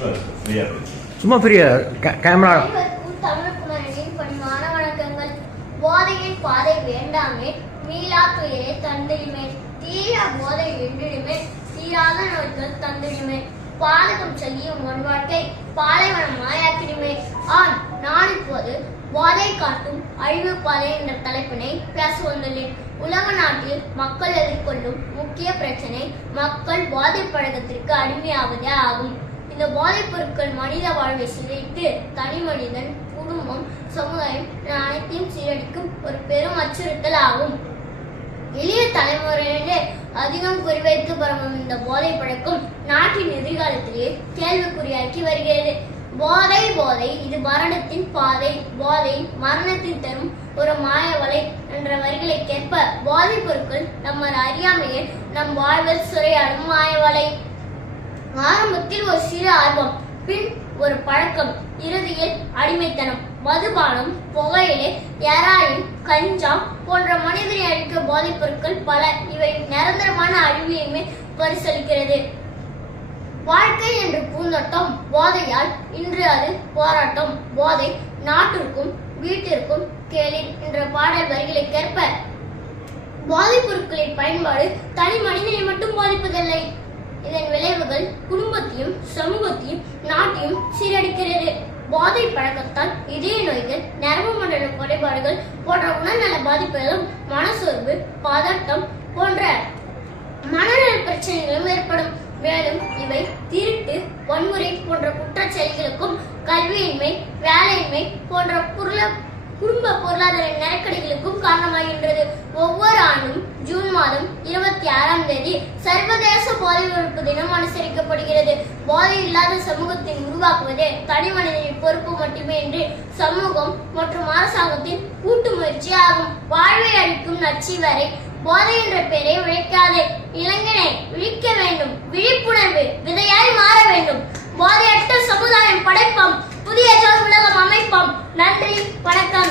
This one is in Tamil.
சும்மா பெரிய கேமரா. தமிழ்ப்புணரின் பணிவான வணக்கங்கள். போதையின் பாதை வேண்டாமே, மீளா துயரை தந்திடுமே, தீய போதை வென்றிடுமே, தீராத நோய்கள் தந்திடுமே, பாலகம் செய்யும் ஒன் வாழ்க்கை பாலைவனம் மாயாக்கிடுமே. நான் இப்போது போதை காட்டும் அழிவு பாதை என்ற தலைப்பினை பேச வந்துள்ளேன். உலக நாட்டில் மக்கள் எதிர்கொள்ளும் முக்கிய பிரச்சனை மக்கள் போதை பழக்கத்திற்கு அடிமையாவதே ஆகும். இந்த போதைப் பொருட்கள் மனித வாழ்வை சிதைத்து தனி மனிதன், குடும்பம், சமுதாயம் அனைத்தையும் சீரழிக்கும் ஒரு பெரும் அச்சுறுத்தல் ஆகும். எளிய தலைமுறையினரே அதிகம் குறிவைத்து பரவும் இந்த போதை பழக்கம் நாட்டின் எதிர்காலத்திலேயே கேள்விக்குறியாக்கி வருகிறது. போதை போதை இது மரணத்தின் பாதை, போதை மரணத்தின் தரும் ஒரு மாயவலை என்ற வரிகளுக்கேற்ப போதைப் பொருட்கள் நம்ம அறியாமையே நம் வாழ்வில் சுரையாடும் மாயவலை. ஆரம்பத்தில் ஒரு சிறு ஆர்வம், பின் ஒரு பழக்கம், இறுதியில் அடிமைத்தனம். மதுபானம், புகையிலை, ஹெராயின், கஞ்சா போன்ற மனிதனை அழிக்க போதைப் பொருட்கள் பல. இவை நிரந்தரமான அழிவையுமே பரிசளிக்கிறது. வாழ்க்கை என்ற பூந்தோட்டம் போதையால் இன்று அது போராட்டம். போதை நாட்டிற்கும் வீட்டிற்கும் கேளிர் என்ற பாடல் வரிகளுக்கேற்ப போதைப் பொருட்களின் பயன்பாடு தனி மனிதனை மட்டும் பாதிப்பதில்லை. இதன் விளைவுகள் குடும்பத்தையும் சமூகத்தையும் நாட்டையும் சீரழிக்கிறது. போதை பழக்கத்தால் இதய நோய்கள், நரம்பு மண்டல குறைபாடுகள் போன்ற உடல்நல பாதிப்புகளும், மனசோர்வு, பதட்டம் போன்ற மனநல பிரச்சனைகளும் ஏற்படும். மேலும் இவை திருட்டு, வன்முறை போன்ற குற்றச் செயல்களுக்கும், கல்வியின்மை, வேலையின்மை போன்ற குடும்ப பொருளாதார நெருக்கடிகளுக்கும் காரணமாகின்றது. ஒவ்வொரு ஆண்டும் ஜூன் மாதம் 26ஆம் தேதி சர்வதேச போதை ஒழிப்பு தினம் அனுசரிக்கப்படுகிறது. போதை இல்லாத சமூகத்தை உருவாக்குவதே தனி மனிதனின் பொறுப்பு மட்டுமே என்று சமூகம் மற்றும் அரசாங்கத்தின் கூட்டு முயற்சி ஆகும். வாழ்வை அளிக்கும் நச்சு வரை போதை என்ற பெயரை உழைக்காதே. இளைஞனை விழிக்க வேண்டும். விழிப்புணர்வு விதையாய் மாற வேண்டும். போதையற்ற சமுதாயம் படைப்போம். புதிய உலகம் அமைப்போம். நன்றி, வணக்கம்.